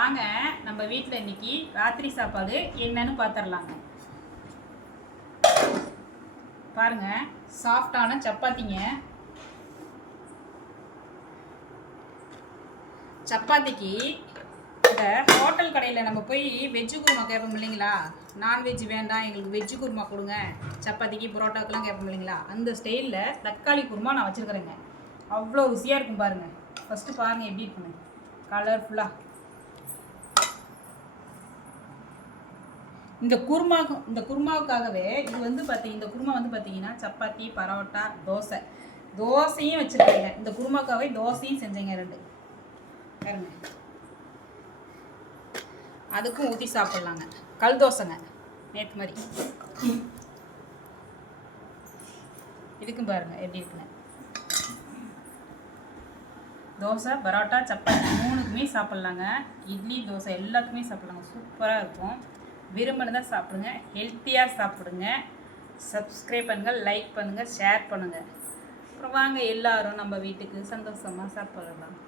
வாங்க நம்ம வீட்டில் இன்னைக்கு ராத்திரி சாப்பாடு என்னன்னு பார்த்துடலாங்க. பாருங்க, சாஃப்டான சப்பாத்திங்க. சப்பாத்திக்கு இந்த ஹோட்டல் கடையில் நம்ம போய் வெஜ்ஜு குருமா கேட்போம் இல்லைங்களா, நான்வெஜ் வேண்டாம் எங்களுக்கு வெஜ்ஜு குருமா கொடுங்க, சப்பாத்திக்கு புரோட்டாக்கெல்லாம் கேட்போம் இல்லைங்களா, அந்த ஸ்டைலில் தக்காளி குருமா நான் வச்சுருக்கிறேங்க. அவ்வளோ ருசியாக இருக்கும் பாருங்கள். ஃபஸ்ட்டு பாருங்கள் எப்படி இருக்குங்க, கலர்ஃபுல்லாக. இந்த குருமாவுக்காகவே இது வந்து இந்த குருமா வந்து பார்த்தீங்கன்னா சப்பாத்தி, பரோட்டா, தோசையும் வச்சுருக்கேங்க. இந்த குருமாக்காகவே தோசையும் செஞ்சேங்க 2 பாருங்க. அதுக்கும் ஊற்றி சாப்பிட்லாங்க. கல் தோசைங்க, நேற்று மாதிரி. இதுக்கும் பாருங்க எப்படி இருக்குங்க. தோசை, பரோட்டா, சப்பாத்தி 3க்குமே சாப்பிட்லாங்க. இட்லி, தோசை எல்லாத்துக்குமே சாப்பிட்லாங்க. சூப்பராக இருக்கும். விரும்பினதான் சாப்பிடுங்க, ஹெல்த்தியாக சாப்பிடுங்க. சப்ஸ்கிரைப் பண்ணுங்கள், லைக் பண்ணுங்கள், ஷேர் பண்ணுங்கள். அப்புறம் வாங்க எல்லாரும் நம்ம வீட்டுக்கு சந்தோஷமாக சாப்பிடலாம்.